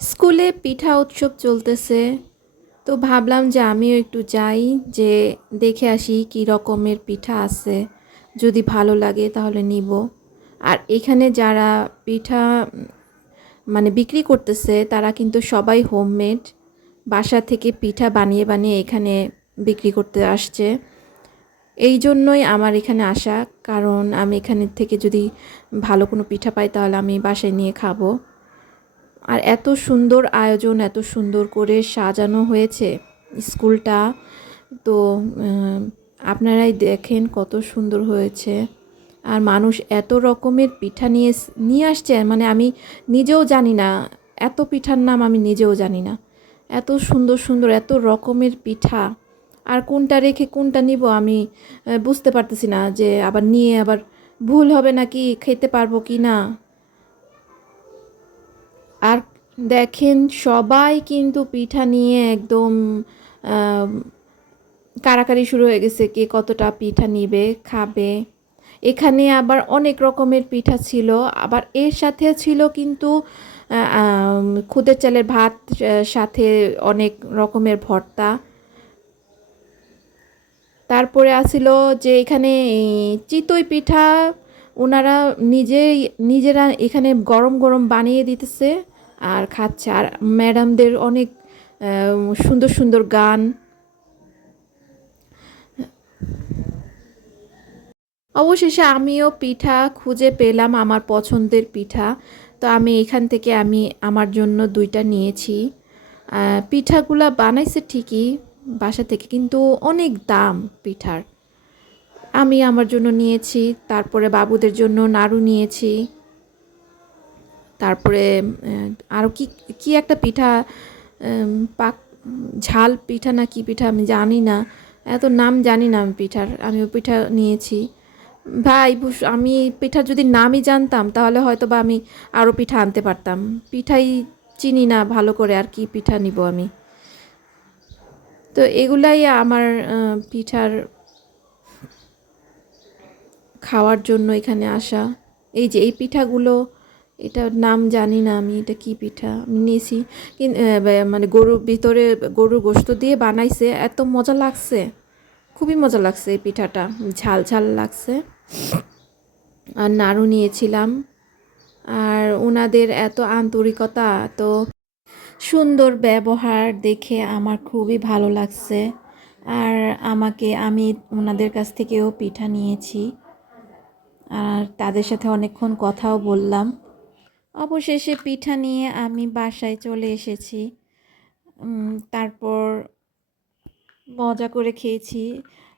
স্কুলে পিঠা উৎসব চলতেছে। তো ভাবলাম যে আমিও একটু যাই, যে দেখে আসি কী রকমের পিঠা আছে। যদি ভালো লাগে তাহলে নিব। আর এখানে যারা পিঠা মানে বিক্রি করতেছে, তারা কিন্তু সবাই হোমমেড। বাসা থেকে পিঠা বানিয়ে বানিয়ে এখানে বিক্রি করতে আসছে। এই জন্যই আমার এখানে আসা, কারণ আমি এখানে থেকে যদি ভালো কোনো পিঠা পাই তাহলে আমি বাসায় নিয়ে খাব। আর এত সুন্দর আয়োজন, এত সুন্দর করে সাজানো হয়েছে স্কুলটা। তো আপনারাই দেখেন কত সুন্দর হয়েছে। আর মানুষ এত রকমের পিঠা নিয়ে নিয়ে আসছে। মানে আমি নিজেও জানি না, এত পিঠার নাম আমি নিজেও জানি না। এত সুন্দর সুন্দর, এত রকমের পিঠা। আর কোনটা রেখে কোনটা নিব আমি বুঝতে পারতেছি না যে আবার নিয়ে আবার ভুল হবে নাকি, খেতে পারব কি না। আর দেখেন, সবাই কিন্তু পিঠা নিয়ে একদম কাড়াকাড়ি শুরু হয়ে গেছে কে কতটা পিঠা নিবে, খাবে। এখানে আবার অনেক রকমের পিঠা ছিল, আবার এর সাথে ছিল কিন্তু খুদের চালের ভাত সাথে অনেক রকমের ভর্তা। তারপরে আসিল যে এখানে চিতই পিঠা ওনারা নিজেই, নিজেরা এখানে গরম গরম বানিয়ে দিতেছে। আর খাচ্ছে। আর ম্যাডামদের অনেক সুন্দর সুন্দর গান। অবশেষে আমিও পিঠা খুঁজে পেলাম আমার পছন্দের পিঠা। তো আমি এখান থেকে আমি আমার জন্য দুইটা নিয়েছি। পিঠাগুলা বানাইছে ঠিকই বাসা থেকে, কিন্তু অনেক দাম পিঠার। আমি আমার জন্য নিয়েছি, তারপরে বাবুদের জন্য নাড়ু নিয়েছি। তারপরে আরও কি কি একটা পিঠা পাক, ঝাল পিঠা না কি পিঠা আমি জানি না। এত নাম জানি না আমি পিঠার, আমি ওই পিঠা নিয়েছি। ভাই আমি পিঠার যদি নামই জানতাম, তাহলে হয়তো বা আমি আরও পিঠা আনতে পারতাম। পিঠাই চিনি না, ভালো করে আর কি পিঠা নিব আমি। তো এগুলাই আমার পিঠার খাওয়ার জন্য এখানে আসা। এই যে এই পিঠাগুলো এটার নাম জানি না আমি, এটা কি পিঠা? আমি নিয়েছি। মানে গরুর ভিতরে গরুর গোস্ত দিয়ে বানাইছে, এত মজা লাগছে। খুবই মজা লাগছে এই পিঠাটা। ঝাল ঝাল লাগছে। আর নাড়ু নিয়েছিলাম। আর ওনাদের এত আন্তরিকতা তো সুন্দর ব্যবহার দেখে আমার খুবই ভালো লাগছে। আর আমাকে, আমি ওনাদের কাছ থেকেও পিঠা নিয়েছি। আর তাদের সাথে অনেকক্ষণ কথাও বললাম। অবশেষে পিঠা নিয়ে আমি বাসায় চলে এসেছি। তারপর মজা করে খেয়েছি।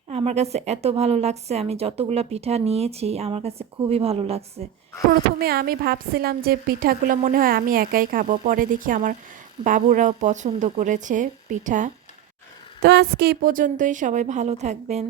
আমার কাছে এত ভালো লাগছে, আমি যতগুলো পিঠা নিয়েছি, আমার কাছে খুবই ভালো লাগছে। প্রথমে আমি ভাবছিলাম যে পিঠাগুলো মনে হয় আমি একাই খাব, পরে দেখি আমার বাবুরাও পছন্দ করেছে পিঠা। তো আজকে এই পর্যন্তই, সবাই ভালো থাকবেন।